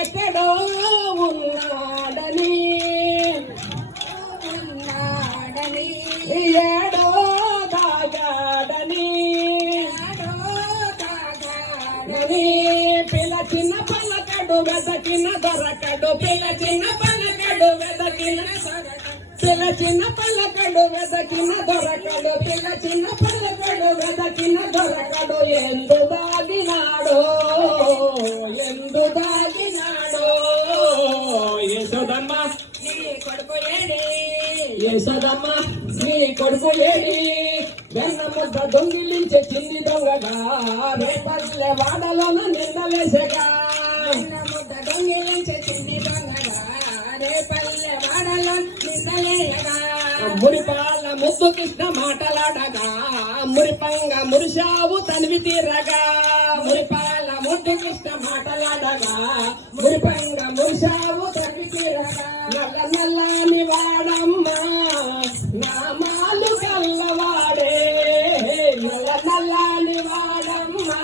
ఎక్కడో ఉన్నాడని ఏడో దాగాడని పిల్ల చిన్న పలకడు వెదకిన దొరకడు పిల్ల చిన్న పలకడు వెదకిన పిల్ల చిన్న పలకడు వెదకిన దొరకడు పిల్ల చిన్న పలకడు వెదకిన దొరకడు ఎందు దాగినాడో యశోదమ్మ నీ కొడుకు ఏడి యశోదమ్మ నీ కొడుకు ఏడి వెన్న ముద్ద దొంగిలించే చిన్ని దొంగగా రేపల్లె వాడలోన నింద వేసగా వెన్న ముద్ద దొంగిలించే చిన్ని దొంగగా రేపల్లె వాడలో నింద వేయగా మురిపాల ముద్దు కృష్ణ మాటలాడగా మురిపంగా మురిశావు తనివి తీరగా మురిపాల ముద్దు కృష్ణ మాటలాడగా మురిపంగా మురిశావు తనివి తీరగా నల్ల నల్లని వాడమ్మా నామాలు కల్లవాడే నల్ల నల్లని వాడమ్మా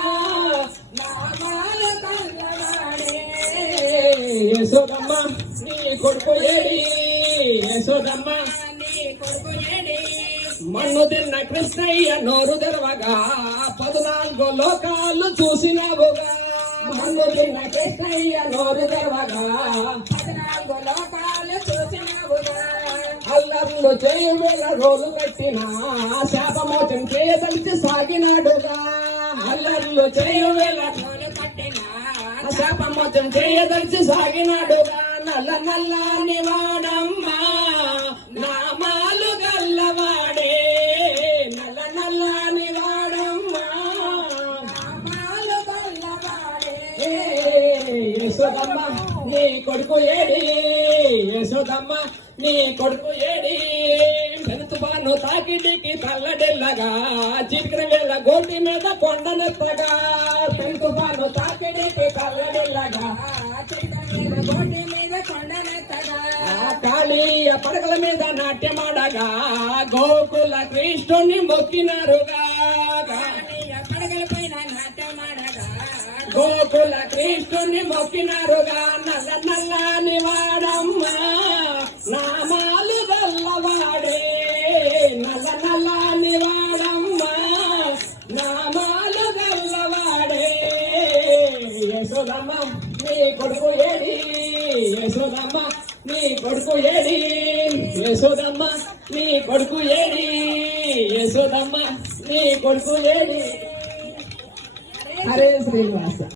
నామాలు కల్లవాడే యశోదమ్మ నీ కొడుకు ఏడి యశోదమ్మ మన్ను తిన్న కృష్ణయ్య నోరు తెరవగా 14 లోకాలు చూసినావుగా మన్ను తిన్న కృష్ణయ్య నోరు తెరవగా 14 లోకాలు చూసినావుగా అల్లర్లు చేయవేళ రోలు కట్టిన శాపమోచం చేయదలిచి సాగినాడుగా అల్లర్లు చేయవేళ రోలు కట్టిన శాపమోచం చేయదలిచి సాగినాడుగా నల్ల నల్లని వాడమ్మా నామాలు గల్లవాడే నల్ల నల్లని వాడమ్మా నామాలు గల్లవాడే యశోదమ్మ నీ కొడుకు ఏడి యశోదమ్మ నీ కొడుకు ఏడి పెనుతుబాను తాకిడికి తల్లడెల్లగా చిటికిన వేళ గోటి మీద కొండనెత్తగా పెనుతుబాను తాకిడికి తల్లడెల్లగా గోటి మీద కొండనెత్తగా కాళీయ పడకల మీద నాట్యమాడగా గోకుల కృష్ణుని మొక్కినారుగా కాళీయ పడకల పైన నాట్యమాడగా గోకుల కృష్ణుని మొక్కినారుగా నల్ల నల్లని వాడమ్మా నామాలు గల్లవాడే నల్ల నల్లని వాడమ్మా నామాలు గల్లవాడే యశోదమ్మ నీ కొడుకు ఏడి యశోదమ్మ నీ కొడుకు ఏడి యశోదమ్మ నీ కొడుకు ఏడి యశోదమ్మ నీ కొడుకు ఏడి హరే శ్రీనివాస.